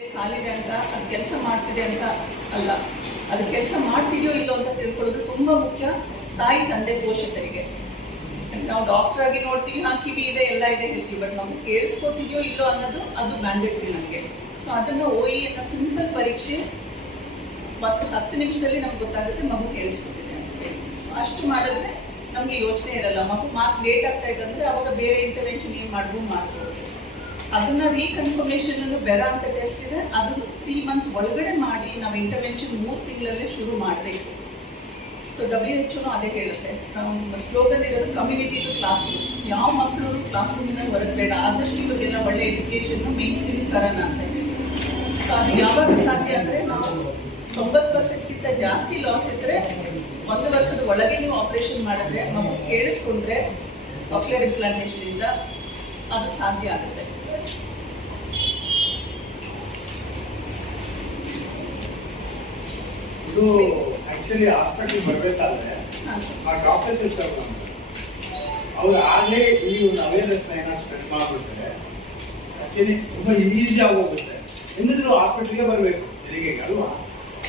ಕಾಲಿದೆ ಅಂತ ಅದು ಕೆಲಸ ಮಾಡ್ತಿದೆ ಅಂತ ಅಲ್ಲ, ಅದು ಕೆಲಸ ಮಾಡ್ತಿದೆಯೋ ಇಲ್ಲೋ ಅಂತ ತಿಳ್ಕೊಳ್ಳೋದು ತುಂಬಾ ಮುಖ್ಯ. ತಾಯಿ ತಂದೆ ಪೋಷಕರಿಗೆ ನಾವು ಡಾಕ್ಟರ್ ಆಗಿ ನೋಡ್ತೀವಿ, ಕಿವಿ ಇದೆ ಎಲ್ಲ ಇದೆ ಹೇಳ್ತೀವಿ, ಬಟ್ ನಾವು ಕೇಳಿಸ್ಕೋತಿದೆಯೋ ಇಲ್ಲೋ ಅನ್ನೋದು ಅದು ಮ್ಯಾಂಡೇಟ್ರಿ ನಮಗೆ. ಸೊ ಅದನ್ನು OE ಅನ್ನೋ ಸಿಂಪಲ್ ಪರೀಕ್ಷೆ 10 ನಿಮಿಷದಲ್ಲಿ ನಮ್ಗೆ ಗೊತ್ತಾಗುತ್ತೆ ಮಗು ಕೇಳಿಸ್ಕೊತಿದೆ ಅಂತ ಹೇಳಿ. ಸೊ ಅಷ್ಟು ಮಾಡಿದ್ರೆ ನಮಗೆ ಯೋಚನೆ ಇರಲ್ಲ. ಮಗು ಮಾತು ಲೇಟ್ ಆಗ್ತಾ ಇದೆ ಅಂದರೆ ಅವಾಗ ಬೇರೆ ಇಂಟರ್ವೆನ್ಷನ್ ಏನು ಮಾಡ್ಬೋದು. ಅದನ್ನ ರೀಕನ್ಫರ್ಮೇಷನ್ ಬೆರ ಅಂತ ಟೆಸ್ಟ್ ಇದೆ, ಅದನ್ನು 3 ಮಂತ್ಸ್ ಒಳಗಡೆ ಮಾಡಿ ನಾವು ಇಂಟರ್ವೆನ್ಷನ್ 3 ತಿಂಗಳಲ್ಲೇ ಶುರು ಮಾಡಬೇಕು. ಸೊ WHO ಅದೇ ಹೇಳುತ್ತೆ, ಸ್ಲೋಗನ್ ಇರೋದು ಕಮ್ಯುನಿಟಿ ಟು ಕ್ಲಾಸ್ ರೂಮ್. ಯಾವ ಮಕ್ಕಳು ಕ್ಲಾಸ್ ರೂಮಿಂದ ಹೊರಗೆ ಬೇಡ, ಆದಷ್ಟು ಇವಾಗೆಲ್ಲ ಒಳ್ಳೆ ಎಜುಕೇಷನ್ ಮೇನ್ ಸ್ಟ್ರೀಮ್ ತರೋಣ ಅಂತ ಹೇಳಿ. ಸೊ ಅದು ಯಾವಾಗ ಸಾಧ್ಯ ಅಂದರೆ ನಾವು 90%ಗಿಂತ ಜಾಸ್ತಿ ಲಾಸ್ ಇದ್ದರೆ 1 ವರ್ಷದ ಒಳಗೆ ನೀವು ಆಪರೇಷನ್ ಮಾಡಿದ್ರೆ ಮಗು ಕೇಳಿಸ್ಕೊಂಡ್ರೆ ಕಾಕ್ಲಿಯರ್ ಇಂಪ್ಲಾಂಟೇಷನ್ ಇಂದ ಅದು ಸಾಧ್ಯ ಆಗುತ್ತೆ. ಇದು ಆಕ್ಚುಲಿ ಹಾಸ್ಪಿಟಲ್ ಬರ್ಬೇಕಾದ್ರೆ ಆ ಡಾಕ್ಟರ್ಸ್ ಇರ್ತಾರಲ್ಲ, ಅವ್ರು ಆಗಲೇ ಈ ಒಂದು ಅವೇರ್ನೆಸ್ ಸ್ಪ್ರೆಡ್ ಮಾಡ್ಬಿಡ್ತಾರೆ. ಅದಕ್ಕೆ ತುಂಬಾ ಈಸಿ ಆಗೋಗುತ್ತೆ. ಹೆಂಗಿದ್ರು ಹಾಸ್ಪಿಟಲ್ಗೆ ಬರಬೇಕು ಹೆರಿಗೆಗೆ ಅಲ್ವಾ,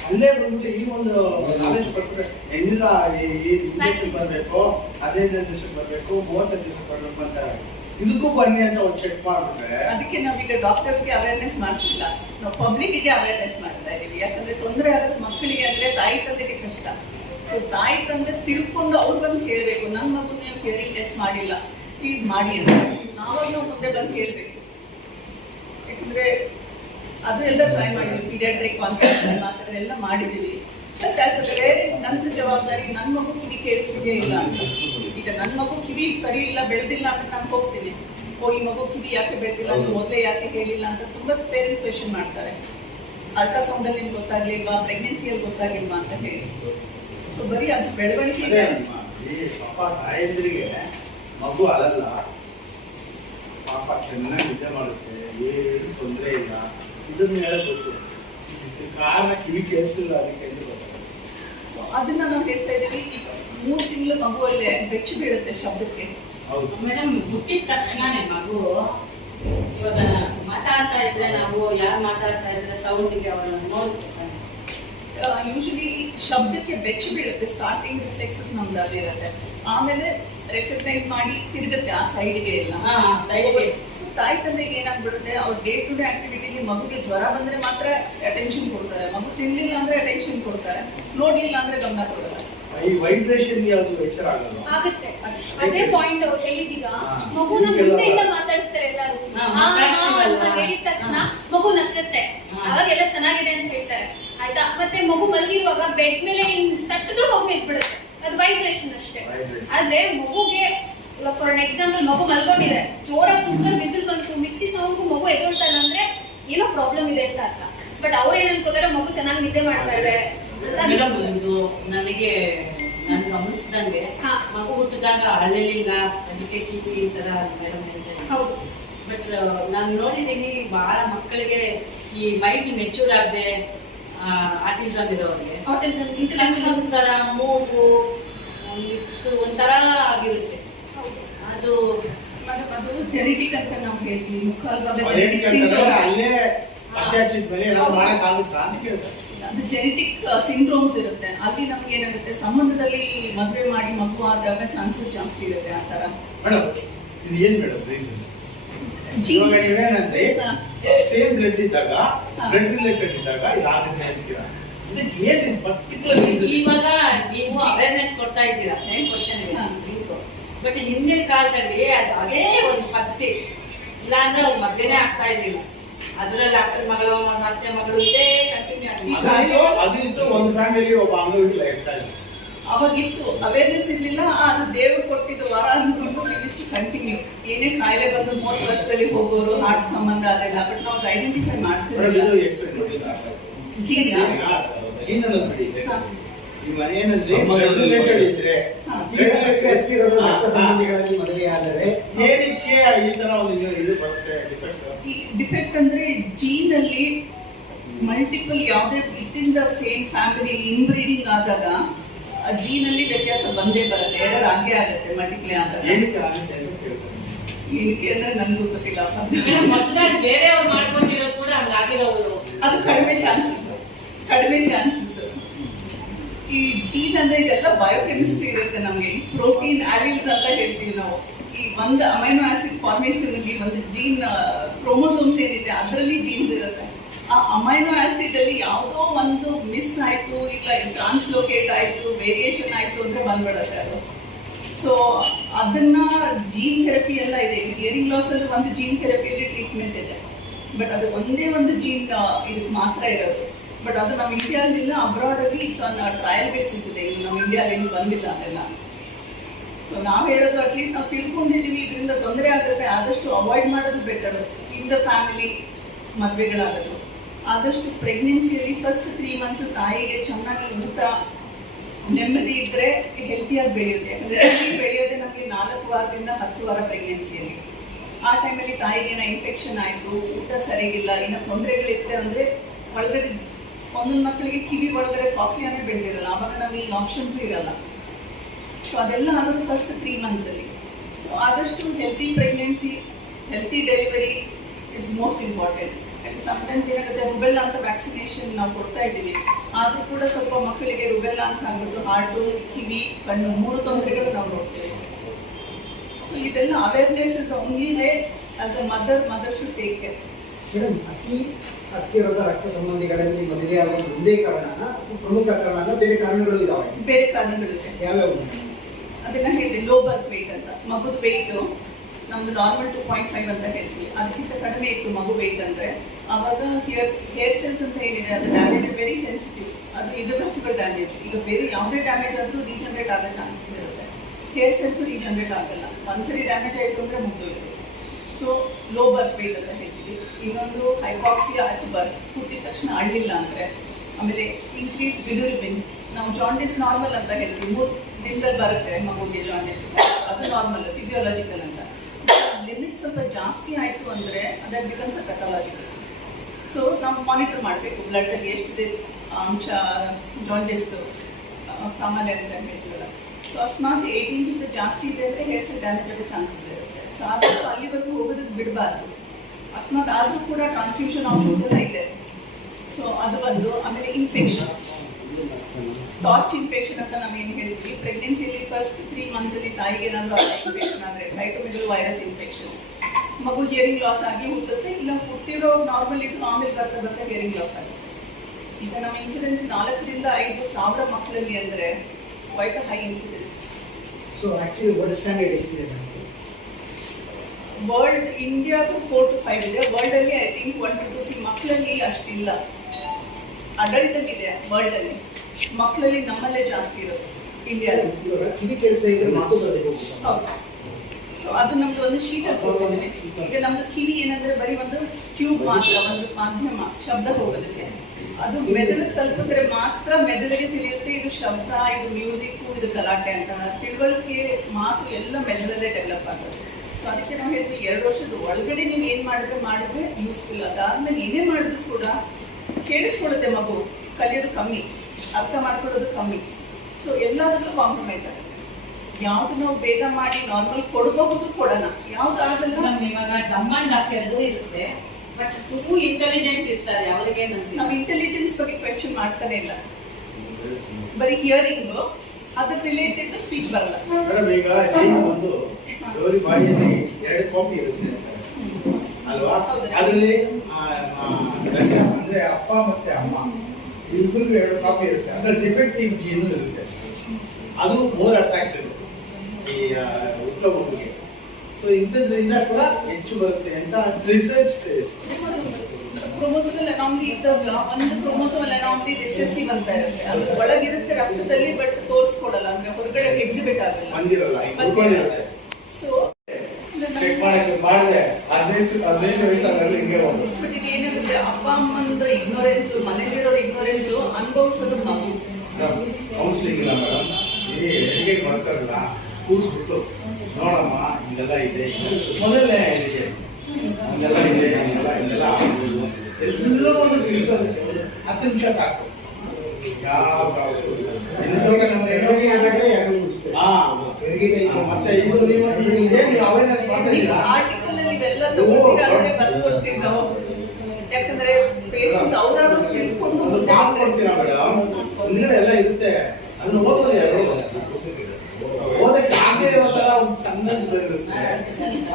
ಅಲ್ಲೇ ಬಂದ್ಬಿಟ್ಟು ಈ ಒಂದು ನಾಲೆಜ್ ಕೊಟ್ಬಿಟ್ರೆ ಹೆಂಗಿದ್ರ ಈ ಇಂಜೆಕ್ಷನ್ ಬರಬೇಕು, 15 ದಿವಸಕ್ಕೆ ಬರಬೇಕು, 35 ದಿವಸಕ್ಕೆ ಬರಬೇಕು ಅಂತ ಇದಕ್ಕೂ ಬನ್ನಿ ಅಂತ ಒಂದು ಚೆಕ್ ಮಾಡ್ಬಿಟ್ರೆ. ಅದಕ್ಕೆ ನಾವೀಗ ಡಾಕ್ಟರ್ಸ್ಗೆ ಅವೇರ್ನೆಸ್ ಮಾಡ್ತಿಲ್ಲ, ನಾವು ಪಬ್ಲಿಕ್ಗೆ ಅವೇರ್ನೆಸ್ ಮಾಡ್ತಾ ಇದೀವಿ. ಯಾಕಂದ್ರೆ ತೊಂದರೆ ಆಗೋದು ಮಕ್ಕಳಿಗೆ ಅಂದ್ರೆ ತಾಯಿ ತಂದೆಗೆ ಕಷ್ಟ. ಸೊ ತಾಯಿ ತಂದೆ ತಿಳ್ಕೊಂಡು ಅವ್ರು ಬಂದು ಕೇಳಬೇಕು, ನನ್ನ ಮಗು ನೀವು ಕೇರಿಂಗ್ ಟೆಸ್ಟ್ ಮಾಡಿಲ್ಲ ಪ್ಲೀಸ್ ಮಾಡಿ ಅಂತ ನಾವಾಗ ನಾವು ಮುಂದೆ ಬಂದು ಕೇಳಬೇಕು. ಯಾಕಂದ್ರೆ ಅದು ಎಲ್ಲ ಟ್ರೈ ಮಾಡಿದ್ವಿ, ಪೀಡಿಯಾಟ್ರಿಕ್ ಕಾನ್ಫರೆನ್ಸ್ ಆ ಥರ ಎಲ್ಲ ಮಾಡಿದ್ದೀವಿ. ಪ್ಲಸ್ ಆಸ್ ಅ ಪೇರೆಂಟ್ ನನ್ನ ಜವಾಬ್ದಾರಿ, ನನ್ನ ಮಗು ಕಿವಿ ಕೇಳಿಸ್ತಿದೆಯಾ ಇಲ್ಲ ಅಂತ. ಈಗ ನನ್ನ ಮಗು ಕಿವಿ ಸರಿ ಇಲ್ಲ, ಬೆಳೆದಿಲ್ಲ ಅಂತ ನಾನು ಹೋಗ್ತೀನಿ, ಈ ಮಗು ಕಿವಿ ಯಾಕೆ ಬೆಳೆದಿಲ್ಲ ಅಂತ ಮೊದಲೇ ಯಾಕೆ ಹೇಳಿಲ್ಲ ಅಂತ ತುಂಬಾ ಪೇರೆಂಟ್ಸ್ ಕ್ವೆಶ್ಚನ್ ಮಾಡ್ತಾರೆ. ಅಲ್ಟ್ರಾಸೌಂಡ್ ಅಲ್ಲಿ ನಿಮ್ಗೆ ಗೊತ್ತಾಗ್ಲಿಲ್ವಾ, ಪ್ರೆಗ್ನೆನ್ಸಿಯಲ್ಲಿ ಗೊತ್ತಾಗಿಲ್ವಾ ಅಂತ ಹೇಳಿ. ಸೊ ಬರೀ ಅದು ಬೆಳವಣಿಗೆ ಪಾಪ ತಾಯಂದ್ರಿಗೆ ಮಗು ಅಳಲ್ಲ, ಪಾಪ ಚೆನ್ನಾಗಿ ನಿದ್ದೆ ಮಾಡುತ್ತೆ, ಏನು ತೊಂದರೆ ಇಲ್ಲ, ಇದನ್ನ ಹೇಳಕ್ ಗೊತ್ತು. ಕಾರಣ ಕಿವಿ ಕೇಳಿಸ್ಲಿಲ್ಲ ಅದಕ್ಕೆ ಅಂತ ಗೊತ್ತಾಗುತ್ತೆ. ಸೊ ಅದನ್ನ ನಾವು ಹೇಳ್ತಾ ಇದೀವಿ. ಈಗ 3 ತಿಂಗಳು ಮಗುವಲ್ಲೇ ಬೆಚ್ಚಿ ಬೀಳುತ್ತೆ ಶಬ್ದಕ್ಕೆ. ಮೇಡಮ್, ಹುಟ್ಟಿದ ತಕ್ಷಣನೇ ಮಗು ಇವಾಗ ಮಾತಾಡ್ತಾ ಇದ್ರೆ, ನಾವು ಯಾರು ಮಾತಾಡ್ತಾ ಇದ್ರೆ ಸೌಂಡಿಗೆ ಅವರನ್ನು ನೋಡ್ತಾರೆ. ಯೂಶಲಿ ಶಬ್ದಕ್ಕೆ ಬೆಚ್ಚಿ ಬೀಳುತ್ತೆ, ಸ್ಟಾರ್ಟಿಂಗ್ ರಿಫ್ಲೆಕ್ಸಸ್ ನಮ್ದು ಅದಿರುತ್ತೆ, ಆಮೇಲೆ ರೆಕಗ್ನೈಸ್ ಮಾಡಿ ತಿರುಗುತ್ತೆ ಆ ಸೈಡ್ಗೆ ಎಲ್ಲ. ಸೊ ತಾಯಿ ತಂದೆಗೆ ಏನಾಗ್ಬಿಡುತ್ತೆ, ಅವ್ರ ಡೇ ಟು ಡೇ ಆಕ್ಟಿವಿಟಿಲಿ ಮಗುಗೆ ಜ್ವರ ಬಂದ್ರೆ ಮಾತ್ರ ಅಟೆನ್ಷನ್ ಕೊಡ್ತಾರೆ, ಮಗು ತಿನ್ಲಿಲ್ಲ ಅಂದ್ರೆ ಅಟೆನ್ಷನ್ ಕೊಡ್ತಾರೆ, ನೋಡ್ಲಿಲ್ಲ ಅಂದ್ರೆ ಗಮನ ಕೊಡಲ್ಲ. ಈ ವೈಬ್ರೇಷನ್ ಯಾವುದು ಎಚ್ಚರ ಆಗಲ್ಲ ಆಗುತ್ತೆ. ಅದೇ ಪಾಯಿಂಟ್ ಅವ್ರು ಹೇಳಿದೀಗ, ಮಗುನ ಮುಂದೆಯಿಂದ ಮಾತಾಡಿಸ್ತಾರೆ ಎಲ್ಲರೂ, ಅಂತ ಹೇಳಿದ ತಕ್ಷಣ ಮಗು ನಗುತ್ತೆ, ಅವಾಗೆಲ್ಲ ಚೆನ್ನಾಗಿದೆ ಅಂತ ಹೇಳ್ತಾರೆ ಆಯ್ತಾ. ಮತ್ತೆ ಮಗು ಮಲಗಿರುವಾಗ ಬೆಡ್ ಮೇಲೆ ತಟ್ಟಿದ್ರು ಮಗು ಎದ್ಬಿಡುತ್ತೆ, ಅದು ವೈಬ್ರೇಷನ್ ಅಷ್ಟೇ. ಆದ್ರೆ ಮಗುಗೆ ಇವಾಗ ಫಾರ್ ಎಕ್ಸಾಂಪಲ್ ಮಗು ಮಲ್ಕೊಂಡಿದೆ, ಜೋರಾಗಿ ಕುಕ್ಕರ್ ವಿಸಿಲ್ ಬಂತು, ಮಿಕ್ಸಿ ಸೌಂಡ್ ಮಗು ಎದ್ಕೊಳ್ತಾ ಇಲ್ಲ ಅಂದ್ರೆ ಏನೋ ಪ್ರಾಬ್ಲಮ್ ಇದೆ ಅಂತ ಅರ್ಥ. ಬಟ್ ಅವ್ರು ಏನ್ ಅನ್ಕೋತಾರೆ, ಮಗು ಚೆನ್ನಾಗಿ ನಿದ್ದೆ ಮಾಡ್ತಾ ಇದೆ ಮೇಡಮ್. ಇದು ನನ್ಗೆ ಗಮನಿಸಿದಂಗೆ ಮಗು ಹುಟ್ಟಿದಾಗ ಅಳಲಿಲ್ಲ, ಅದಕ್ಕೆ ಟಿವಿ ಈ ತರ ಮೇಡಮ್ ಹೇಳ್ತಾರೆ. ಹೌದು, ಬಟ್ ನಾನು ನೋಡಿದ್ದೀನಿ ಬಹಳ ಮಕ್ಕಳಿಗೆ ಈ ಮೈಂಡ್ ಮೆಚೂರ್ ಆಗದೆ ಆಟಿಸಮ್ ಇರೋರಿಗೆ ಒಂಥರ ಮೂಗು ಲಿಪ್ಸ್ ಒಂಥರ ಆಗಿರುತ್ತೆ. ಅದು ಅದು ಜೆನೆಟಿಕ್ ಅಂತ ನಾವು ಹೇಳ್ತೀವಿ. ಅದು ಜೆನೆಟಿಕ್ ಸಿಂಡ್ರೋಮ್ಸ್ ಇರುತ್ತೆ. ಅಲ್ಲಿ ನಮ್ಗೆ ಏನಾಗುತ್ತೆ, ಸಂಬಂಧದಲ್ಲಿ ಮದುವೆ ಮಾಡಿ ಮಗು ಆದಾಗ ಚಾನ್ಸಸ್ ಜಾಸ್ತಿ ಇರುತ್ತೆ ಆ ತರ. ಸೇಮ್ ಬ್ಲಡ್ ಇದ್ದಾಗ, ಬ್ಲಡ್ ರಿಲೇಟೆಡ್ ಇದ್ದಾಗ ಇದಾಗುತ್ತೆ ಅಂತೀರಾ, ಇದಕ್ಕೆ ಏನು ಪರ್ಟಿಕ್ಯುಲರ್ ರೀಸನ್? ಇವಾಗ ನೀವು ಅವೇರ್ನೆಸ್ ಕೊಡ್ತಾ ಇದ್ದೀರಾ, ಸೇಮ್ ಕ್ವಶನ್ ಇದೆ. ಬಟ್ ಹಿಂದಿನ ಕಾಲದಲ್ಲಿ ಅದು ಅದೇ ಒಂದು ಪದ್ಧತಿ, ಇಲ್ಲಾಂದ್ರೆ ಅವ್ರು ಮದ್ವೆನೇ ಆಗ್ತಾ ಇರ್ಲಿಲ್ಲ. ಅದ್ರಲ್ಲಿ ಅಕ್ಕನ ಮಗಳು, ಒಂದು ಅತ್ತೆ ಮಗಳು ಇದೇ ಕಂಟಿನ್ಯೂ ಆಗಿತ್ತು. ಅದು ಇತ್ತು, ಒಂದು ಫ್ಯಾಮಿಲಿ ಒಬ್ಬ ಅಂಗವಿಕಲ ಇರ್ತಾ ಇದ್ರು. ಅವಾಗಿತ್ತು, ಅವೇರ್ನೆಸ್ ಇರ್ಲಿಲ್ಲ. ಅದು ದೇವರು ಕೊಟ್ಟಿದ್ದು ವರ ಅಂದ್ಕೊಂಡು ಇವಿಷ್ಟು ಕಂಟಿನ್ಯೂ. ಏನೇ ಕಾಯಿಲೆ ಬಂದು 30 ವರ್ಷದಲ್ಲಿ ಹೋಗೋರು, ಹಾರ್ಟ್ ಸಂಬಂಧ ಅದೆಲ್ಲ, ಬಟ್ ನಾವು ಅದು ಐಡೆಂಟಿಫೈ ಮಾಡ್ತೀವಿ. ಈ ಮನೆ ಏನಂದ್ರೆ ರಿಲೇಟೆಡ್ ಇದ್ರೆ ಏನಕ್ಕೆ ಈ ತರ ಒಂದು ಇದು ಬರುತ್ತೆ ಡಿಫೆಕ್ಟ್ ಅಂದ್ರೆ ಜೀನ್ ಅಲ್ಲಿ ಮಲ್ಟಿಪಲ್ ಯಾವುದೇ within the same family inbreeding ಆದಾಗ ಜೀನ್ ಅಲ್ಲಿ ವ್ಯತ್ಯಾಸ ಬಂದೇ ಬರುತ್ತೆ, ಎರರ್ ಆಗೇ ಆಗುತ್ತೆ ಮಲ್ಟಿಪ್ಲೈ ಆದಾಗ. ಏನಕ್ಕೆ ಅಂದ್ರೆ ನನ್ಗೂ ಗೊತ್ತಿಲ್ಲ ಮೇಡಮ್ ಹೊಸದಾಗಿ ಬೇರೆಯವ್ರು ಮಾಡ್ಕೊಂಡಿರೋದು ಕೂಡ ಹಂಗಾಗಿರೋರು. ಅದು ಕಡಿಮೆ ಚಾನ್ಸಸ್. ಈ ಜೀನ್ ಅಂದ್ರೆ ಇದೆಲ್ಲ ಬಯೋಕೆಮಿಸ್ಟ್ರಿ ಇರುತ್ತೆ ನಮಗೆ. ಪ್ರೋಟೀನ್ ಆಲಿಲ್ಸ್ ಅಂತ ಹೇಳ್ತೀವಿ ನಾವು. ಈ ಒಂದು ಅಮೈನೋ ಆಸಿಡ್ ಫಾರ್ಮೇಶನ್ ಅಲ್ಲಿ ಒಂದು ಜೀನ್ ಕ್ರೋಮೋಸೋಮ್ಸ್ ಏನಿದೆ ಅದರಲ್ಲಿ ಜೀನ್ಸ್ ಇರುತ್ತೆ. ಆ ಅಮೈನೋ ಆಸಿಡ್ ಅಲ್ಲಿ ಯಾವುದೋ ಒಂದು ಮಿಸ್ ಆಯ್ತು, ಇಲ್ಲ ಟ್ರಾನ್ಸ್ಲೋಕೇಟ್ ಆಯ್ತು, ವೇರಿಯೇಷನ್ ಆಯ್ತು ಅಂದ್ರೆ ಬಂದ್ಬಿಡುತ್ತೆ ಅದು. ಸೊ ಅದನ್ನ ಜೀನ್ ಥೆರಪಿ ಎಲ್ಲ ಇದೆ. ಹಿಯರಿಂಗ್ ಲಾಸ್ ಅಲ್ಲಿ ಒಂದು ಜೀನ್ ಥೆರಪಿಯಲ್ಲಿ ಟ್ರೀಟ್ಮೆಂಟ್ ಇದೆ, ಬಟ್ ಅದು ಒಂದೇ ಒಂದು ಜೀನ್ ಇದಕ್ಕೆ ಮಾತ್ರ ಇರೋದು. ಬಟ್ ಅದು ನಮ್ಮ ಇಂಡಿಯಾಲಿಲ್ಲ, ಅಬ್ರಾಡ್ ಅಲ್ಲಿ ಇಟ್ಸ್ ಆನ್ ಟ್ರಯಲ್ ಬೇಸಿಸ್ ಇದೆ. ಇನ್ನು ನಮ್ಮ ಇಂಡಿಯಾಲಿ ಏನು ಬಂದಿಲ್ಲ ಅದೆಲ್ಲ. ಸೊ ನಾವು ಹೇಳೋದು ಅಟ್ಲೀಸ್ಟ್ ನಾವು ತಿಳ್ಕೊಂಡಿದ್ದೀವಿ ಇದರಿಂದ ತೊಂದರೆ ಆಗುತ್ತೆ, ಆದಷ್ಟು ಅವಾಯ್ಡ್ ಮಾಡೋದು ಬೆಟರ್. ಇನ್ ದ ಫ್ಯಾಮಿಲಿ ಮದುವೆಗಳಾಗೋದು ಆದಷ್ಟು ಪ್ರೆಗ್ನೆನ್ಸಿಯಲ್ಲಿ ಫಸ್ಟ್ 3 months ತಾಯಿಗೆ ಚೆನ್ನಾಗಿ ಊಟ ನೆಮ್ಮದಿ ಇದ್ರೆ ಹೆಲ್ತಿಯಾಗಿ ಬೆಳೆಯುತ್ತೆ. ಯಾಕಂದ್ರೆ ಬೆಳೆಯೋದೇ ನಮಗೆ 4 ವಾರದಿಂದ 10 ವಾರ ಪ್ರೆಗ್ನೆನ್ಸಿಯಲ್ಲಿ. ಆ ಟೈಮಲ್ಲಿ ತಾಯಿಗೇನ ಇನ್ಫೆಕ್ಷನ್ ಆಯಿತು, ಊಟ ಸರಿಗಿಲ್ಲ, ಏನೋ ತೊಂದರೆಗಳಿರುತ್ತೆ ಅಂದರೆ ಒಳಗಡೆ ಒಂದೊಂದು ಮಕ್ಕಳಿಗೆ ಕಿವಿ ಒಳಗಡೆ ಕಾಫಿಯಾನೇ ಬೆಳೆದಿರಲ್ಲ, ಆವಾಗ ನಮಗೆ ಈ ಆಪ್ಷನ್ಸು ಇರಲ್ಲ. ಸೊ ಅದೆಲ್ಲ ಆಗೋದು ಫಸ್ಟ್ 3 months ಅಲ್ಲಿ. ಸೊ ಆದಷ್ಟು healthy pregnancy, healthy delivery is most important. ಯಾಕಂದ್ರೆ ಸಮ್ಟೈಮ್ಸ್ ಏನಾಗುತ್ತೆ, ರುಬೆಲ್ಲಾ ಅಂತ ವ್ಯಾಕ್ಸಿನೇಷನ್ ನಾವು ಕೊಡ್ತಾ ಇದ್ದೀವಿ, ಆದರೂ ಕೂಡ ಸ್ವಲ್ಪ ಮಕ್ಕಳಿಗೆ ರುಬೆಲ್ಲಾ ಅಂತ ಆಗ್ಬಿಟ್ಟು ಹಾರ್ಟು, ಕಿವಿ, ಕಣ್ಣು 3 ತೊಂದರೆಗಳು ನಾವು ನೋಡ್ತೀವಿ. ಸೊ ಇದೆಲ್ಲ awareness is only way as a mother should take care. Madam, ಅತಿ ಹತ್ತಿರದ ರಕ್ತ ಸಂಬಂಧಿಗಳಲ್ಲಿ ಮದುವೆ ಆಗೋದು ಒಂದೇ ಕಾರಣನ, ಪ್ರಮುಖ ಕಾರಣನ, ಬೇರೆ ಕಾರಣಗಳು ಇದಾವೆ? ಬೇರೆ ಕಾರಣಗಳಿದೆ. ಯಾವ್ಯಾವ? ಅದನ್ನ ಹೇಳಿದೆ, ಲೋ ಬರ್ತ್ ವೆಯ್ಟ್ ಅಂತ. ಮಗುದ ವೆಯ್ಟ್ ನಮ್ದು ನಾರ್ಮಲ್ 2.5 ಅಂತ ಹೇಳ್ತೀವಿ, ಅದಕ್ಕಿಂತ ಕಡಿಮೆ ಇತ್ತು ಮಗು ವೆಯ್ಟ್ ಅಂದರೆ ಆವಾಗ ಹೇರ್ ಸೆಲ್ಸ್ ಅಂತ ಏನಿದೆ ಅದು ಡ್ಯಾಮೇಜ್ ವೆರಿ ಸೆನ್ಸಿಟಿವ್. ಅದು ಇರಿವರ್ಸಿಬಲ್ ಡ್ಯಾಮೇಜ್. ಈಗ ಬೇರೆ ಯಾವುದೇ ಡ್ಯಾಮೇಜ್ ಆದರೂ ರೀಜನರೇಟ್ ಆಗೋ ಚಾನ್ಸಸ್ ಇರುತ್ತೆ. ಹೇರ್ ಸೆಲ್ಸು ರೀಜನರೇಟ್ ಆಗಲ್ಲ. ಒಂದ್ಸರಿ ಡ್ಯಾಮೇಜ್ ಆಯಿತು ಅಂದರೆ ಮುಗಿದೋಯ್ತು. ಸೊ ಲೋ ಬರ್ತ್ ವೆಯ್ಟ್ ಅಂತ ಹೇಳ್ತೀವಿ. ಇನ್ನೊಂದು ಹೈಪಾಕ್ಸಿಯಾ ಅಟ್ ಬರ್ತ್, ಹುಟ್ಟಿದ ತಕ್ಷಣ ಅಳ್ಳಿಲ್ಲ ಅಂದರೆ. ಆಮೇಲೆ ಇನ್ಕ್ರೀಸ್ ಬಿಲಿರುಬಿನ್. ನಾವು ಜಾಂಡಿಸ್ ನಾರ್ಮಲ್ ಅಂತ ಹೇಳ್ತೀವಿ, 3 ದಿನದಲ್ಲಿ ಬರುತ್ತೆ ಮಗುಗೆ ಜಾಂಡಿಸ್, ಅದು ನಾರ್ಮಲ್ ಫಿಸಿಯೋಲಾಜಿಕಲ್ ಅಂತ. ಲಿಮಿಟ್ ಸ್ವಲ್ಪ ಜಾಸ್ತಿ ಆಯಿತು ಅಂದರೆ ಅದಕ್ಕೆ ಬಿಕಮ್ಸ್ ಪೆಥಾಲಜಿಕಲ್. ಸೊ ನಾವು ಮಾನಿಟರ್ ಮಾಡಬೇಕು ಬ್ಲಡ್ಡಲ್ಲಿ ಎಷ್ಟಿದೆ ಅಂಶ ಜಾಂಡಿಸ್ದು, ಕಾಮಲೆ ಅಂತ ಹೇಳ್ತೀವಲ್ಲ. ಸೊ ಅಕಸ್ಮಾತ್ 18ಗಿಂತ ಜಾಸ್ತಿ ಇದೆ ಅಂದರೆ ಹೇರ್ ಸೆಲ್ ಡ್ಯಾಮೇಜ್ ಆಗೋ ಚಾನ್ಸಸ್ ಇರುತ್ತೆ. ಸೊ ಆದರೂ ಅಲ್ಲಿವರೆಗೂ ಹೋಗೋದಕ್ಕೆ ಬಿಡಬಾರ್ದು. ಅಕಸ್ಮಾತ್ ಆದರೂ ಕೂಡ ಟ್ರಾನ್ಸ್ಫ್ಯೂಷನ್ ಆಪ್ಷನ್ಸ್ ಎಲ್ಲ ಇದೆ. ಸೊ ಅದು ಬಂದು ಆಮೇಲೆ ಇನ್ಫೆಕ್ಷನ್, ಟಾರ್ಚ್ ಇನ್ಫೆಕ್ಷನ್ ಅಂತ ನಾವೇನು ಹೇಳ್ತೀವಿ. ಪ್ರೆಗ್ನೆನ್ಸಿಯಲ್ಲಿ ಫಸ್ಟ್ 3 months ಅಲ್ಲಿ ತಾಯಿಗೆ ಏನಾದರೂ ಇನ್ಫೆಕ್ಷನ್ ಆದರೆ ಸೈಟೋಮೆಗಲ್ ವೈರಸ್ ಇನ್ಫೆಕ್ಷನ್, ಮಗು ಹಿಯರಿಂಗ್ ಲಾಸ್ ಆಗಿ ಹುಟ್ಟುತ್ತೆ, ಇಲ್ಲ ಹುಟ್ಟಿರೋ ನಾರ್ಮಲ್ ಇದ್ದು ಆಮೇಲೆ ಬರ್ತಾ ಹಿಯರಿಂಗ್ ಲಾಸ್ ಆಗುತ್ತೆ. ಈಗ ನಮ್ಮ ಇನ್ಸಿಡೆನ್ಸ್ 4,000 to 5,000 ಮಕ್ಕಳಲ್ಲಿ ಅಂದರೆ it's quite a high incidence. So actually world standard ಎಷ್ಟಿದೆ ನಮಗೆ? ವರ್ಲ್ಡ್ ಇಂಡಿಯಾದು 4 to 5 ಇದೆ. ವರ್ಲ್ಡಲ್ಲಿ ಐ ಥಿಂಕ್ 1 to 2 ಮಕ್ಕಳಲ್ಲಿ ಅಷ್ಟಿಲ್ಲ. ಅಡಲ್ಟಲ್ಲಿ ಇದೆ ವರ್ಲ್ಡಲ್ಲಿ, ಮಕ್ಕಳಲ್ಲಿ ನಮ್ಮಲ್ಲೇ ಜಾಸ್ತಿ ಇರೋದು ಇಂಡಿಯಾದಲ್ಲಿ. ಕಿವಿ ಕೆಲಸ ಇದ್ರೆ ಮಾತು ಬರಬೇಕು. ಹೌದು. ಸೊ ಅದು ನಮ್ದು ಒಂದು ಶೀಟಲ್ಲಿ ಕೊಟ್ಟಿದ್ದೇವೆ. ಈಗ ನಮ್ದು ಕಿವಿ ಏನಂದ್ರೆ ಬರೀ ಒಂದು ಟ್ಯೂಬ್ ಮಾತ್ರ, ಒಂದು ಮಾಧ್ಯಮ ಶಬ್ದ ಹೋಗೋದಕ್ಕೆ. ಅದು ಮೆದುಳಿಗೆ ತಲುಪಿದ್ರೆ ಮಾತ್ರ ಮೆದುಳಿಗೆ ತಿಳಿಯುತ್ತೆ ಇದು ಶಬ್ದ, ಇದು ಮ್ಯೂಸಿಕ್, ಇದು ಗಲಾಟೆ ಅಂತ. ತಿಳುವಳಿಕೆ, ಮಾತು ಎಲ್ಲ ಮೆದುಳಲ್ಲೇ ಡೆವಲಪ್ ಆಗುತ್ತೆ. ಸೊ ಅದಕ್ಕೆ ನಾವು ಹೇಳ್ತೀವಿ 2 ವರ್ಷದ ಒಳಗಡೆ ನೀವು ಏನು ಮಾಡಿದ್ರೆ ಯೂಸ್ಫುಲ್. ಅದಾದ್ಮೇಲೆ ಏನೇ ಮಾಡಿದ್ರು ಕೂಡ ಕೇಳಿಸ್ಕೊಡುತ್ತೆ ಮಗು, ಕಲಿಯೋದು ಕಮ್ಮಿ, ಅರ್ಥ ಮಾಡ್ಕೊಳ್ಳೋದು ಕಮ್ಮಿ. ಸೊ ಎಲ್ಲದರಲ್ಲೂ ಕಾಂಪ್ರಮೈಸ್ ಆಗುತ್ತೆ. ಯಾವುದು ನಾವು ಬೇಗ ಮಾಡಿ ನಾರ್ಮಲ್ ಕೊಡಬಹುದು ಕೊಡೋಣ, ಯಾವ್ದು ಆಗಲ್ಲ. ಇವಾಗ ಡಮ್ ಅಂಡ್ ಡಫ್ ಎರಡೂ ಇರುತ್ತೆ, ಬಟ್ ಟೂ ಇಂಟೆಲಿಜೆಂಟ್ ಇರ್ತಾರೆ. ಅವ್ರಿಗೆ ನಾವು ಇಂಟೆಲಿಜೆನ್ಸ್ ಬಗ್ಗೆ ಕ್ವೆಶ್ಚನ್ ಮಾಡ್ತಾನೆ ಇಲ್ಲ, ಬರೀ ಹಿಯರಿಂಗ್ ಅದ್ರ ರಿಲೇಟೆಡ್ ಸ್ಪೀಚ್ ಬರಲ್ಲ. ಮೇಡಮ್, ಈಗ ಜೀನ್ ಬಂದು ಎವರಿ ಬಾಡಿಯಲ್ಲಿ 2 ಕಾಪಿ ಇರುತ್ತೆ ಅಲ್ವಾ? ಅದರಲ್ಲಿ ಅಂದ್ರೆ ಅಪ್ಪ ಮತ್ತೆ ಅಮ್ಮ ಇಬ್ಬರಿಗೂ 2 ಕಾಪಿ ಇರುತ್ತೆ. ಅದ್ರಲ್ಲಿ ಡಿಫೆಕ್ಟಿವ್ ಜೀನು ಇರುತ್ತೆ, ಅದು ಮೋರ್ ಅಟ್ರಾಕ್ಟಿವ್ ಈ ಹುಟ್ಟ ಮಗುಗೆ. ಸೊ ಇಂಥದ್ರಿಂದ ಕೂಡ ಹೆಚ್ಚು ಬರುತ್ತೆ ಅಂತ ರಿಸರ್ಚ್ ಸೇಸ್. ಕ್ರೋಮೋಸೋಮಲ್ ಅನಾಮಲಿ ಇದ್ದಾಗ ಒಂದು ಕ್ರೋಮೋಸೋಮಲ್ ಅನಾಮಲಿ ರಿಸೆಸಿವ್ ಅಂತ ಇರುತ್ತೆ. ಅದು ಒಳಗಿರುತ್ತೆ ರಕ್ತದಲ್ಲಿ, ಬಟ್ ತೋರಿಸ್ಕೊಡಲ್ಲ, ಅಂದ್ರೆ ಹೊರಗಡೆ ಎಕ್ಸಿಬಿಟ್ ಆಗಲ್ಲ, ಬಂದಿರಲ್ಲ. ಸೊ ಚೆಕ್ ಮಾಡಿದ್ರೆ 15 ವಯಸ್ಸಾದ್ರೆ ಹಿಂಗೆ ಒಂದು. ಬಟ್ ಇದು ಏನಾಗುತ್ತೆ, ಅಪ್ಪ ಅಮ್ಮಂದು ಇಗ್ನೋರೆನ್ಸ್, ಮನೇಲಿರೋ ಇಗ್ನೋರೆನ್ಸ್ ಅನುಭವಿಸೋದು ನಾವು. ಕೌನ್ಸಿಲಿಂಗ್ ಇಲ್ಲ ಮೇಡಮ್, ಈ ಹೆರಿಗೆ ಬರ್ತಾರಲ್ಲ ಕೂರಿಸ್ಬಿಟ್ಟು ನೋಡಮ್ಮ ಇದೆಲ್ಲ ಇದೆ, ಮೊದಲನೇ ಇದೆ ಇದೆಲ್ಲ ಇದೆ, ಇದೆಲ್ಲ ಆಗ್ಬೋದು ಎಲ್ಲವನ್ನು ತಿಳಿಸೋದಕ್ಕೆ 10 ನಿಮಿಷ ಸಾಕು. ಯಾವ ಆದಾಗಲೇ ಯಾರು ಟಿಕೆಟ್ ಐತೆ ಮತ್ತೆ ಇದು ನೀವು ಏನು ಅವೇರ್ನೆಸ್ ಮಾಡ್ತಾ ಇದ್ದೀರಾ? ಆರ್ಟಿಕಲ್ ಅಲ್ಲಿ ಇವೆಲ್ಲ ತಗೊಂಡಿದ್ರೆ ಬರ್ಕೊಡ್ತೀವಿ ನಾವು. ಯಾಕಂದ್ರೆ ಪೇಷಂಟ್ ಅವರಾದ್ರು ತಿಳ್ಕೊಂಡು ಒಂದು ಫಾರ್ಮ್ ಕೊಡ್ತೀರಾ ಮೇಡಮ್? ಹಿಂದ್ಗಡೆ ಎಲ್ಲ ಇರುತ್ತೆ, ಅದನ್ನ ಓದೋರು ಯಾರು? ಓದಕ್ಕೆ ಆಗದೆ ಇರೋ ತರ ಒಂದು ಸಣ್ಣದು ಬರುತ್ತೆ,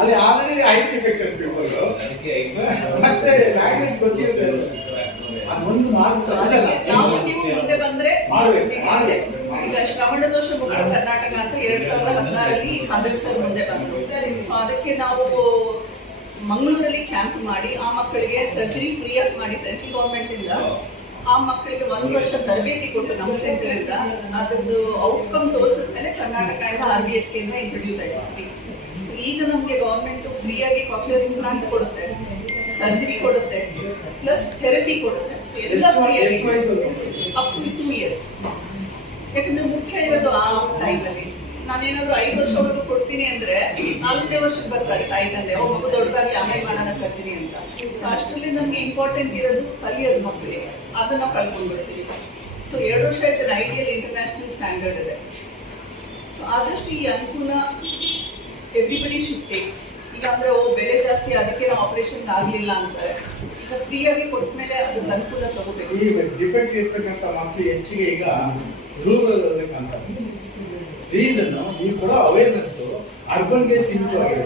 ಅಲ್ಲಿ ಆಲ್ರೆಡಿ ಐಡೆಂಟಿಫೈಡ್ ಪೀಪಲ್ ಮತ್ತೆ ಲ್ಯಾಂಗ್ವೇಜ್ ಗೊತ್ತಿರುತ್ತೆ, ಅದೊಂದು ಮಾರ್ಕ್ಸ್ ಅದಲ್ಲ. ನಾವು ನೀವು ಮುಂದೆ ಬಂದ್ರೆ ಮಾಡ್ಬೇಕು. ಈಗ ಶ್ರವಣ ದೋಷ ಮುಕ್ತ ಕರ್ನಾಟಕ ಅಂತ 2016 ಖಾದರ್ ಸರ್ ಮುಂದೆ ಬಂದ್ರು. ಸೊ ಅದಕ್ಕೆ ನಾವು ಮಂಗಳೂರಲ್ಲಿ ಕ್ಯಾಂಪ್ ಮಾಡಿ ಆ ಮಕ್ಕಳಿಗೆ ಸರ್ಜರಿ ಫ್ರೀ ಆಗಿ ಮಾಡಿ ಸೆಂಟ್ರಲ್ ಗವರ್ಮೆಂಟ್ ಇಂದ ಆ ಮಕ್ಕಳಿಗೆ 1 ವರ್ಷ ತರಬೇತಿ ಕೊಟ್ಟು ನಮ್ಮ ಸೆಂಟರ್ ಇಂದ ಅದ್ರದ್ದು ಔಟ್ಕಮ್ ತೋರಿಸಿದ ಮೇಲೆ ಕರ್ನಾಟಕ ಇಂದ RBSK ಇಂದ ಇಂಟ್ರೊಡ್ಯೂಸ್ ಆಯ್ತು ಫ್ರೀ. ಸೊ ಈಗ ನಮಗೆ ಗವರ್ಮೆಂಟ್ ಫ್ರೀ ಆಗಿ ಕಾಕ್ಲಿಯರ್ ಇಂಪ್ಲಾಂಟ್ ಕೊಡುತ್ತೆ, ಸರ್ಜರಿ ಕೊಡುತ್ತೆ, ಪ್ಲಸ್ ಥೆರಪಿ ಕೊಡುತ್ತೆ. ಸೊ ಎಲ್ಲ ಅಪ್ ಟು 2 years. ಯಾಕಂದ್ರೆ ಮುಖ್ಯ ಇರೋದು ಆ ಟೈಮಲ್ಲಿ. ನಾನೇನಾದ್ರು 5 ವರ್ಷವರೆಗೂ ಕೊಡ್ತೀನಿ ಅಂದ್ರೆ 4ನೇ ವರ್ಷಕ್ಕೆ ಬರ್ತಾರೆ ತಾಯಿ ತಂದೆ, ಮಗು ದೊಡ್ಡದಾಗಿ ಆಮೇಲೆ ಮಾಡೋಣ ಸರ್ಜರಿ ಅಂತ. ಸೊ ಅಷ್ಟರಲ್ಲಿ ನಮ್ಗೆ ಇಂಪಾರ್ಟೆಂಟ್ ಇರೋದು ಕಲಿಯೋದು ಮಕ್ಕಳಿಗೆ, ಅದನ್ನ ಕಳ್ಕೊಂಡ್ಬಿಡ್ತೀವಿ. ಸೊ 2 ವರ್ಷ is an ideal international standard ಇದೆ. ಸೊ ಆದಷ್ಟು ಈ ಅನುಕೂಲ ಎವ್ರಿಬಡಿ ಶುಡ್ ಟೇಕ್. ಈಗ ಅಂದ್ರೆ ಬೆಲೆ ಜಾಸ್ತಿ ಅದಕ್ಕೆ ನಾವು ಆಪರೇಷನ್ ಆಗ್ಲಿಲ್ಲ ಅಂತಾರೆ, ಈಗ ಫ್ರೀ ಆಗಿ ಕೊಟ್ಟ ಮೇಲೆ ಅದ್ರ ಅನುಕೂಲ ತಗೋಬೇಕು. ಈ ಡಿಫೆಕ್ಟ್ ಇರ್ತಕ್ಕಂಥ ಮಕ್ಕಳು ಹೆಚ್ಚಿಗೆ ಈಗ ರೂರಲ್ ಅಲ್ಲಿ ಕಾಣ್ತಾರೆ. ರೀಸನ್ ನೀವು ಕೊಡೋ ಅವೇರ್ನೆಸ್ ಅರ್ಬನ್ಗೆ ಸೀಮಿತವಾಗಿದೆ.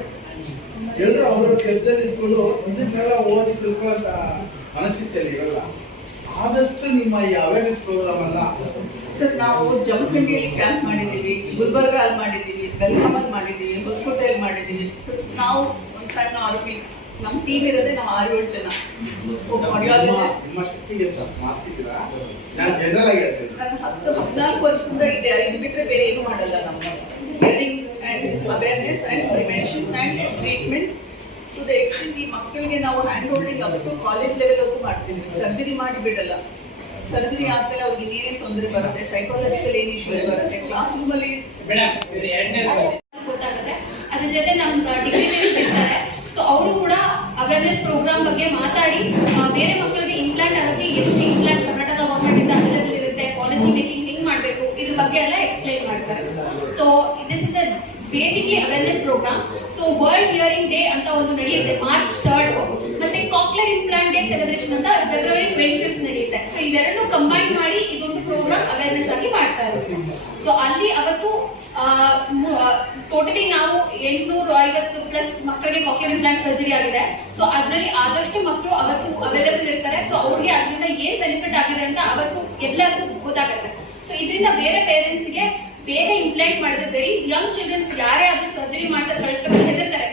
ಎಲ್ಲರೂ ಅವರ ಕೆಲಸದಲ್ಲಿ ಇಟ್ಕೊಂಡು ಇದನ್ನೆಲ್ಲ ಓದಿ ತಿಳ್ಕೊಳ್ಳೋ ಮನಸ್ಥಿತಿಯಲ್ಲಿ ಇರಲ್ಲ. ಆದಷ್ಟು ನಿಮ್ಮ ಈ ಅವೇರ್ನೆಸ್ ಪ್ರೋಗ್ರಾಮ್ ಅಲ್ಲ ಸರ್, ನಾವು ಜಮಖಂಡಿಯಲ್ಲಿ ಕ್ಯಾಂಪ್ ಮಾಡಿದ್ದೀವಿ, ಗುಲ್ಬರ್ಗ ಅಲ್ಲಿ ಮಾಡಿದ್ದೀವಿ, ಬೆಲ್ಗಾಮಲ್ಲಿ ಮಾಡಿದ್ದೀವಿ, ಹೊಸಕೋಟೆಯಲ್ಲಿ ಮಾಡಿದ್ದೀವಿ. ನಾವು ಒಂದು ಸಣ್ಣ ಆರೋಪಿ, ನಮ್ಮ ಟೀಮ್ ಇರೋದೇ ನಾವು 6-7 ಜನ. ನಿಮ್ಮ ಶಕ್ತಿಗೆ ಮಾಡ್ತಿದ್ದೀರಾ? ನಾನು ಜನರಲ್ ಆಗಿ ಹೇಳ್ತೀನಿ, ನಾನು 10-14 ವರ್ಷದಿಂದ ಇದೆ. ಇದು ಬಿಟ್ಟರೆ ಬೇರೆ ಏನು ಮಾಡಲ್ಲ. ನಮ್ಮ hearing and awareness and prevention and treatment to the extent ಈ ಮಕ್ಕಳಿಗೆ ನಾವು hand holding up to college ಲೆವೆಲ್ವರೆಗೂ ಮಾಡ್ತೀವಿ. ಸರ್ಜರಿ ಮಾಡಿ ಬಿಡಲ್ಲ. ಸರ್ಜರಿ ಆದ್ಮೇಲೆ ಅವ್ರಿಗೆ ಇನ್ನೇನೇನು ತೊಂದರೆ ಬರುತ್ತೆ, ಸೈಕಾಲಜಿಕಲ್ ಏನು ಇಶ್ಯೂಸ್ ಬರುತ್ತೆ, ಕ್ಲಾಸ್ ರೂಮಲ್ಲಿ ಗೊತ್ತಾಗುತ್ತೆ. ಅದ್ರ ಜೊತೆ ನಮ್ಮ ಡಿಗ್ರಿ ಇರ್ತಾರೆ. ಸೊ ಅವರು ಕೂಡ ಅವೇರ್ನೆಸ್ ಪ್ರೋಗ್ರಾಮ್ ಬಗ್ಗೆ ಮಾತಾಡಿ ಬೇರೆ ಮಕ್ಕಳಿಗೆ ಇಂಪ್ಲಾಂಟ್ ಆಗೋಕ್ಕೆ ಎಷ್ಟು ಇಂಪ್ಲಾಂಟ್ ಕರ್ನಾಟಕ ಗವರ್ಮೆಂಟ್ ಇಂದ ಅವೈಲೇಬಲ್ ಇರುತ್ತೆ, ಪಾಲಿಸಿ ಮೇಕಿಂಗ್ ಹೆಂಗ್ ಮಾಡಬೇಕು, ಇದ್ರ ಬಗ್ಗೆ ಎಲ್ಲ ಎಕ್ಸ್ಪ್ಲೈನ್ ಮಾಡ್ತಾರೆ. So this is a basically awareness programme. So world hearing day ಅಂತ ಒಂದು ನಡೆಯುತ್ತೆ March 3rd, ಮತ್ತೆ ಕಾಕ್ಲಿಯರ್ ಇಂಪ್ಲಾಂಟ್ ಡೇ ಸೆಲೆಬ್ರೇಷನ್ ಅಂತ February 25th ನಡೆಯುತ್ತೆ. ಸೊ ಇವೆರಡು ಕಂಬೈನ್ ಮಾಡಿ ಇದೊಂದು ಪ್ರೋಗ್ರಾಮ್ ಅವೇರ್ನೆಸ್ ಆಗಿ ಮಾಡ್ತಾ ಇರೋದು. ಸೊ ಅಲ್ಲಿ ಅವತ್ತು ಟೋಟಲಿ ನಾವು 850+ ಮಕ್ಕಳಿಗೆ ಕಾಕ್ಲಿಯರ್ ಇಂಪ್ಲಾಂಟ್ ಸರ್ಜರಿ ಆಗಿದೆ. ಸೊ ಅದರಲ್ಲಿ ಆದಷ್ಟು ಮಕ್ಕಳು ಅವತ್ತು ಅವೈಲೇಬಲ್ ಇರ್ತಾರೆ. ಸೊ ಅವ್ರಿಗೆ ಅದರಿಂದ ಏನ್ ಬೆನಿಫಿಟ್ ಆಗಿದೆ ಅಂತ ಅವತ್ತು ಎಲ್ಲರಿಗೂ ಗೊತ್ತಾಗುತ್ತೆ. ಸೊ ಇದರಿಂದ ಬೇರೆ ಪೇರೆಂಟ್ಸ್ಗೆ ಬೇಗ ಇಂಪ್ಲಾಂಟ್ ಮಾಡಿದ್ರೆ ವೆರಿ ಯಂಗ್ ಚಿಲ್ಡ್ರನ್ಸ್ ಯಾರೇ ಆದ್ರೂ ಸರ್ಜರಿ ಮಾಡ್ಸಕ್ ಕಳಿಸ್ಬೇಕು ಹೆದರ್ತಾರೆ.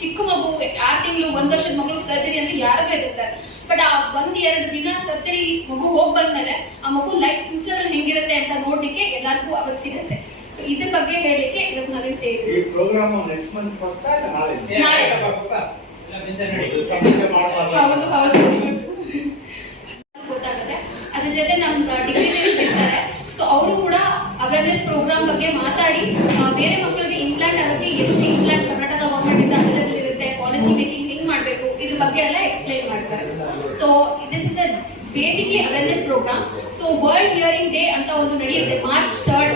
ಚಿಕ್ಕ ಮಗು 6 ತಿಂಗಳು 1 ವರ್ಷದ ಮಗು ಸರ್ಜರಿ ಅಂದ್ರೆ ಯಾರಾದ್ರೂ ಹೆದರ್ತಾರೆ. ಬಟ್ ಆ 1-2 ದಿನ ಸರ್ಜರಿ ಮಗು ಹೋಗ್ ಬಂದ್ಮೇಲೆ ಆ ಮಗು ಲೈಫ್ ಫ್ಯೂಚರ್ ಅಲ್ಲಿ ಹೆಂಗಿರುತ್ತೆ ಅಂತ ನೋಡ್ಲಿಕ್ಕೆ ಎಲ್ಲರಿಗೂ ಅವತ್ತು ಸಿಗುತ್ತೆ. ಸೊ ಇದ್ರ ಬಗ್ಗೆ ಹೇಳಲಿಕ್ಕೆ ಇವತ್ತು ನಾವೇನ್ ಸೇರಿ ಈ ಪ್ರೋಗ್ರಾಮ್ ನೆಕ್ಸ್ಟ್ ಮಂತ್ ಫಸ್ಟ್ ನಾಳೆ ಹೌದು ಹೌದು ಗೊತ್ತಾಗುತ್ತೆ. ಅದ್ರ ಜೊತೆ ನಮ್ಮ ಡಿಗ್ರಿ ಇರ್ತಾರೆ. ಸೊ ಅವರು ಕೂಡ ಅವೇರ್ನೆಸ್ ಪ್ರೋಗ್ರಾಮ್ ಬಗ್ಗೆ ಮಾತಾಡಿ ಬೇರೆ ಮಕ್ಕಳಿಗೆ ಇಂಪ್ಲಾಂಟ್ ಆಗೋಕ್ಕೆ ಎಷ್ಟು ಇಂಪ್ಲಾಂಟ್ ಕರ್ನಾಟಕ ಗವರ್ಮೆಂಟ್ ಇಂದ ಅವೈಲೇಬಲ್ ಇರುತ್ತೆ, ಪಾಲಿಸಿ ಮೇಕಿಂಗ್ ಹೆಂಗ್ ಮಾಡಬೇಕು, ಇದ್ರ ಬಗ್ಗೆ ಎಲ್ಲ ಎಕ್ಸ್ಪ್ಲೈನ್ ಮಾಡ್ತಾರೆ. So this is a basically awareness programme. So world hearing day ಅಂತ ಒಂದು ನಡೆಯುತ್ತೆ March 3rd,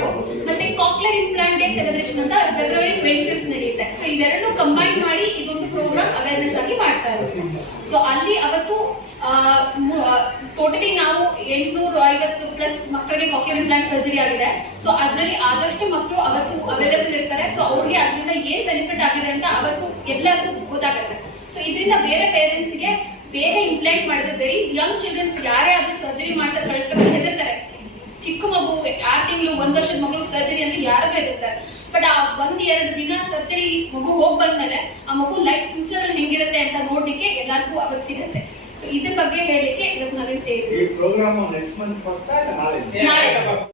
ಮತ್ತೆ ಕಾಕ್ಲಿಯರ್ ಇಂಪ್ಲಾಂಟ್ ಡೇ ಸೆಲೆಬ್ರೇಷನ್ ಅಂತ February 25th ನಡೆಯುತ್ತೆ. ಸೊ ಇವೆರಡು ಕಂಬೈನ್ ಮಾಡಿ ಇದೊಂದು ಪ್ರೋಗ್ರಾಮ್ ಅವೇರ್ನೆಸ್ ಆಗಿ ಮಾಡ್ತಾ ಇರೋದು. ಸೊ ಅಲ್ಲಿ ಅವತ್ತು ಟೋಟಲಿ ನಾವು 850+ ಮಕ್ಕಳಿಗೆ ಕಾಕ್ಲಿಯರ್ ಇಂಪ್ಲಾಂಟ್ ಸರ್ಜರಿ ಆಗಿದೆ. ಸೊ ಅದರಲ್ಲಿ ಆದಷ್ಟು ಮಕ್ಕಳು ಅವತ್ತು ಅವೈಲೇಬಲ್ ಇರ್ತಾರೆ. ಸೊ ಅವ್ರಿಗೆ ಅದರಿಂದ ಏನ್ ಬೆನಿಫಿಟ್ ಆಗಿದೆ ಅಂತ ಅವತ್ತು ಎಲ್ಲರಿಗೂ ಗೊತ್ತಾಗುತ್ತೆ. ಸೊ ಇದರಿಂದ ಬೇರೆ ಪೇರೆಂಟ್ಸ್ಗೆ ಬೇಗ ಇಂಪ್ಲಾಂಟ್ ಮಾಡಿದ್ರೆ ವೆರಿ ಯಂಗ್ ಚಿಲ್ಡ್ರನ್ಸ್ ಯಾರೇ ಆದ್ರೂ ಸರ್ಜರಿ ಮಾಡ್ಸಕ್ ಕಳಿಸ್ಬೇಕು ಹೆದರ್ತಾರೆ. ಚಿಕ್ಕ ಮಗು 6 ತಿಂಗಳು 1 ವರ್ಷದ ಮಗು ಸರ್ಜರಿ ಅಂದ್ರೆ ಯಾರಾದ್ರೂ ಹೆದರ್ತಾರೆ. ಬಟ್ ಆ 1-2 ದಿನ ಸರ್ಜರಿ ಮಗು ಹೋಗ್ ಬಂದ್ಮೇಲೆ ಆ ಮಗು ಲೈಫ್ ಫ್ಯೂಚರ್ ಅಲ್ಲಿ ಹೆಂಗಿರುತ್ತೆ ಅಂತ ನೋಡ್ಲಿಕ್ಕೆ ಎಲ್ಲರಿಗೂ ಅವತ್ತು ಸಿಗುತ್ತೆ. ಸೊ ಇದ್ರ ಬಗ್ಗೆ ಹೇಳಲಿಕ್ಕೆ ಇವತ್ತು ನಾವೇನ್ ಸೇರಿ ಈ ಪ್ರೋಗ್ರಾಮ್ ನೆಕ್ಸ್ಟ್ ಮಂತ್ ಫಸ್ಟ್ ನಾಳೆ